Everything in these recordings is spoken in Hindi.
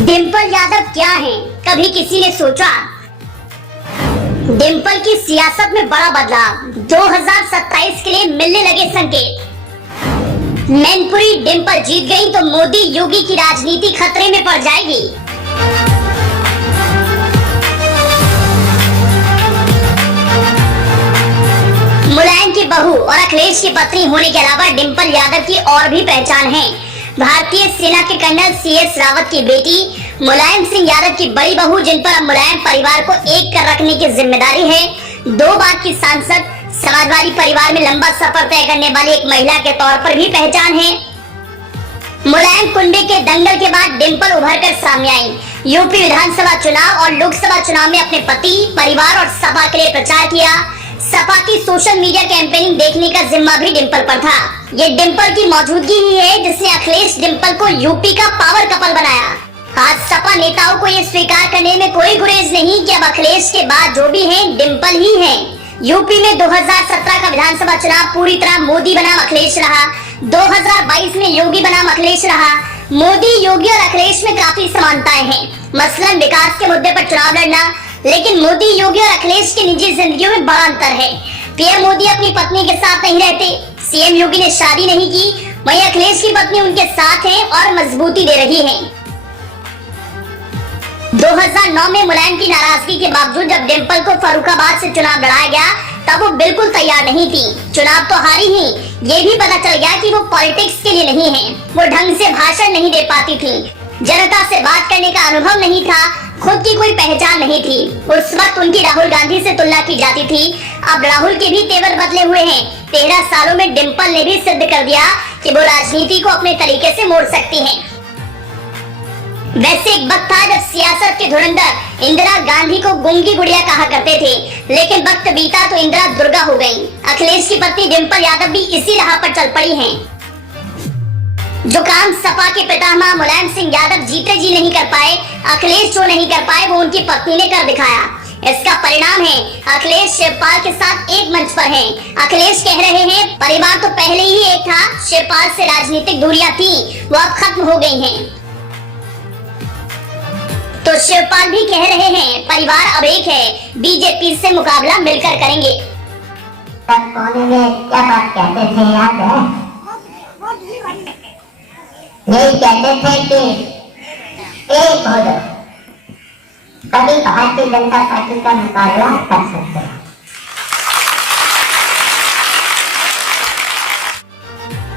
डिंपल यादव क्या हैं? कभी किसी ने सोचा? डिंपल की सियासत में बड़ा बदलाव, 2027 के लिए मिलने लगे संकेत। मैनपुरी डिंपल जीत गई तो मोदी योगी की राजनीति खतरे में पड़ जाएगी। मुलायम की बहू और अखिलेश की पत्नी होने के अलावा डिंपल यादव की और भी पहचान है। भारतीय सेना के कर्नल CS रावत की बेटी मुलायम सिंह यादव की बड़ी बहू, जिन पर अब मुलायम परिवार को एक कर रखने की जिम्मेदारी है। 2 बार की सांसद, समाजवादी परिवार में लंबा सफर तय करने वाली एक महिला के तौर पर भी पहचान है। मुलायम कुंडे के दंगल के बाद डिंपल उभर कर सामने आई। यूपी विधानसभा चुनाव और लोकसभा चुनाव में अपने पति, परिवार और सपा के लिए प्रचार किया। सपा की सोशल मीडिया कैंपेनिंग देखने का जिम्मा भी डिंपल पर था। ये डिंपल की मौजूदगी ही है जिसने अखिलेश डिंपल को यूपी का पावर कपल बनाया। आज सपा नेताओं को ये स्वीकार करने में कोई गुरेज नहीं कि अब अखिलेश के बाद जो भी हैं डिंपल ही हैं। यूपी में 2017 का विधानसभा चुनाव पूरी तरह मोदी बनाम अखिलेश रहा। 2022 में योगी बनाम अखिलेश रहा। मोदी, योगी और अखिलेश में काफी समानताएं हैं, मसलन विकास के मुद्दे पर चुनाव लड़ना। लेकिन मोदी, योगी और अखिलेश की निजी जिंदगियों में बड़ा अंतर है। पीएम मोदी अपनी पत्नी के साथ नहीं रहते, सीएम योगी ने शादी नहीं की, वहीं अखिलेश की पत्नी उनके साथ है और मजबूती दे रही है। 2009 में मुलायम की नाराजगी के बावजूद जब डिंपल को फर्रुखाबाद से चुनाव लड़ाया गया तब वो बिल्कुल तैयार नहीं थी। चुनाव तो हारी ही, ये भी पता चल गया कि वो पॉलिटिक्स के लिए नहीं है। वो ढंग से भाषण नहीं दे पाती थी, जनता से बात करने का अनुभव नहीं था, खुद की कोई पहचान नहीं थी। उस वक्त उनकी राहुल गांधी से तुलना की जाती थी। अब राहुल के भी तेवर बदले हुए हैं। 13 सालों में डिंपल ने भी सिद्ध कर दिया कि वो राजनीति को अपने तरीके से मोड़ सकती हैं। वैसे एक वक्त था जब सियासत के धुरंधर इंदिरा गांधी को गूंगी गुड़िया कहा करते थे, लेकिन वक्त बीता तो इंदिरा दुर्गा हो गई। अखिलेश की पत्नी डिंपल यादव भी इसी राह पर चल पड़ी हैं। जो काम सपा के पितामह मुलायम सिंह यादव जीते जी नहीं कर पाए, अखिलेश जो नहीं कर पाए, वो उनकी पत्नी ने कर दिखाया। इसका परिणाम है अखिलेश शिवपाल के साथ एक मंच पर हैं। अखिलेश कह रहे हैं परिवार तो पहले ही एक था, शिवपाल से राजनीतिक दूरियां थी, वो अब खत्म हो गई हैं। तो शिवपाल भी कह रहे हैं परिवार अब एक है, बीजेपी से मुकाबला मिलकर करेंगे। कोने में क्या बात कहते थे याद है? यही कहते थे कि एक हो जाओ, तभी भारतीय जनता पार्टी का मुकाबला कर सकते हैं।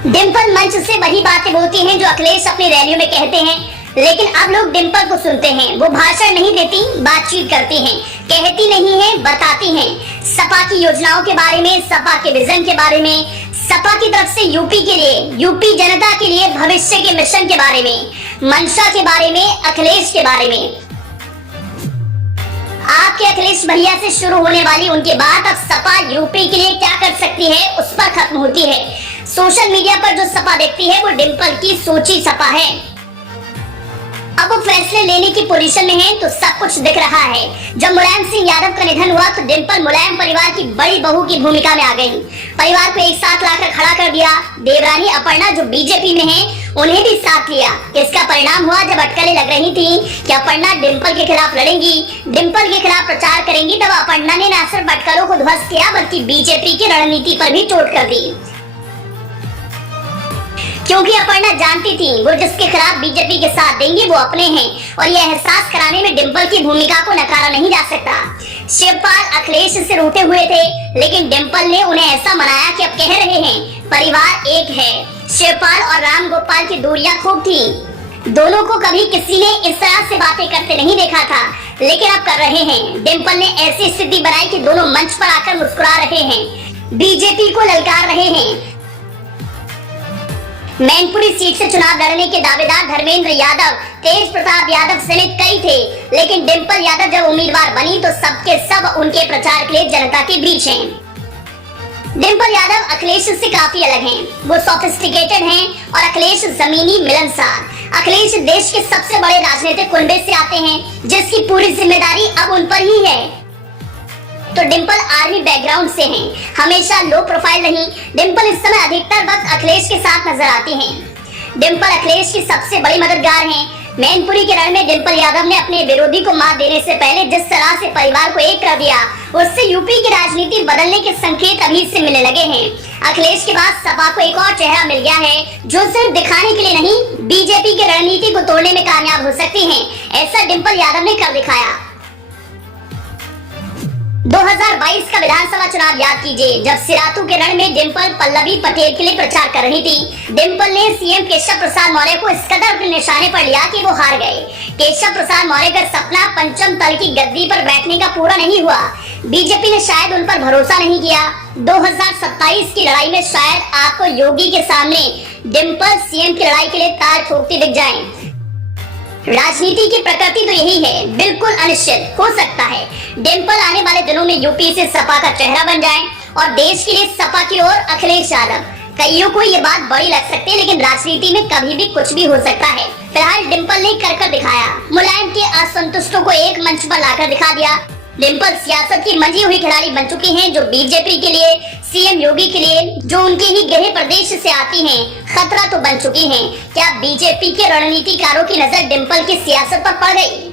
डिंपल मंच से वही बातें बोलती हैं जो अखिलेश अपनी रैलियों में कहते हैं, लेकिन अब लोग डिंपल को सुनते हैं। वो भाषण नहीं देती, बातचीत करती हैं, कहती नहीं है, बताती हैं। सपा की योजनाओं के बारे में, सपा के विजन के बारे में, सपा की तरफ से यूपी के लिए, यूपी जनता के लिए भविष्य के मिशन के बारे में, मंशा के बारे में, अखिलेश के बारे में। आपके अखिलेश भैया से शुरू होने वाली उनकी बात अब सपा यूपी के लिए क्या कर सकती है उस पर खत्म होती है। सोशल मीडिया पर जो सपा देखती है वो डिंपल की सोची सपा है। अब वो फैसले लेने की पोजीशन में है तो सब कुछ दिख रहा है। जब मुलायम सिंह यादव का निधन हुआ तो डिंपल मुलायम परिवार की बड़ी बहू की भूमिका में आ गई। परिवार को एक साथ लाकर खड़ा कर दिया। देवरानी अपर्णा जो बीजेपी में है, उन्हें भी साथ लिया। इसका परिणाम हुआ जब अटकलें लग रही थी कि अपर्णा डिंपल के खिलाफ लड़ेंगी, डिंपल के खिलाफ प्रचार करेंगी, तब अपर्णा ने न सिर्फ अटकलों को ध्वस्त किया बल्कि बीजेपी की रणनीति पर भी चोट कर दी। क्योंकि अपर्णा जानती थी वो जिसके खिलाफ बीजेपी के साथ देंगे वो अपने हैं, और यह एहसास कराने में डिंपल की भूमिका को नकारा नहीं जा सकता। शिवपाल अखिलेश से रूठे हुए थे, लेकिन डिंपल ने उन्हें ऐसा मनाया कि अब कह रहे हैं परिवार एक है। शिवपाल और राम गोपाल की दूरियां खूब थी, दोनों को कभी किसी ने इस तरह से बातें करते नहीं देखा था, लेकिन अब कर रहे हैं। डिंपल ने ऐसी स्थिति बनाई कि दोनों मंच पर आकर मुस्कुरा रहे हैं, बीजेपी को ललकार रहे हैं। मैनपुरी सीट से चुनाव लड़ने के दावेदार धर्मेंद्र यादव, तेज प्रताप यादव समेत कई थे, लेकिन डिंपल यादव जब उम्मीदवार बनी तो सबके सब उनके प्रचार के लिए जनता के बीच हैं। डिंपल यादव अखिलेश से काफी अलग हैं। वो सोफिस्टिकेटेड हैं और अखिलेश जमीनी मिलनसार। अखिलेश देश के सबसे बड़े राजनीतिक कुनबे से आते हैं, जिसकी पूरी जिम्मेदारी अब उन पर ही है। तो डिंपल आर्मी बैकग्राउंड से हैं, हमेशा लो प्रोफाइल रही। डिंपल इस समय अधिकतर वक्त अखिलेश के साथ नजर आती हैं। डिंपल अखिलेश की सबसे बड़ी मददगार हैं। मैनपुरी के रण में डिंपल यादव ने अपने विरोधी को मात देने से पहले जिस तरह से परिवार को एक कर दिया, उससे यूपी की राजनीति बदलने के संकेत अभी से मिलने लगे हैं। अखिलेश के बाद सपा को एक और चेहरा मिल गया है, जो सिर्फ दिखाने के लिए नहीं, बीजेपी की रणनीति को तोड़ने में कामयाब हो सकती है। ऐसा डिंपल यादव ने कर दिखाया। 2022 का विधानसभा चुनाव याद कीजिए, जब सिराथू के रण में डिंपल पल्लवी पटेल के लिए प्रचार कर रही थी। डिंपल ने सीएम केशव प्रसाद मौर्य को इस कदर अपने निशाने पर लिया कि वो हार गए। केशव प्रसाद मौर्य का सपना पंचम तल की गद्दी पर बैठने का पूरा नहीं हुआ। बीजेपी ने शायद उन पर भरोसा नहीं किया। 2027 की लड़ाई में शायद आपको योगी के सामने डिंपल सीएम की लड़ाई के लिए ताल ठोकती दिख जाए। राजनीति की प्रकृति तो यही है, बिल्कुल अनिश्चित हो सकता है डिंपल आने वाले दिनों में यूपी से सपा का चेहरा बन जाए और देश के लिए सपा की ओर अखिलेश यादव। कईयों को ये बात बड़ी लग सकती है, लेकिन राजनीति में कभी भी कुछ भी हो सकता है। फिलहाल डिंपल ने कर दिखाया, मुलायम के असंतुष्टों को एक मंच पर लाकर दिखा दिया। डिंपल सियासत की मंजी हुई खिलाड़ी बन चुकी हैं, जो बीजेपी के लिए, सीएम योगी के लिए, जो उनके ही गृह प्रदेश से आती हैं, खतरा तो बन चुकी हैं। क्या बीजेपी के रणनीतिकारों की नजर डिंपल की सियासत पर पड़ गई?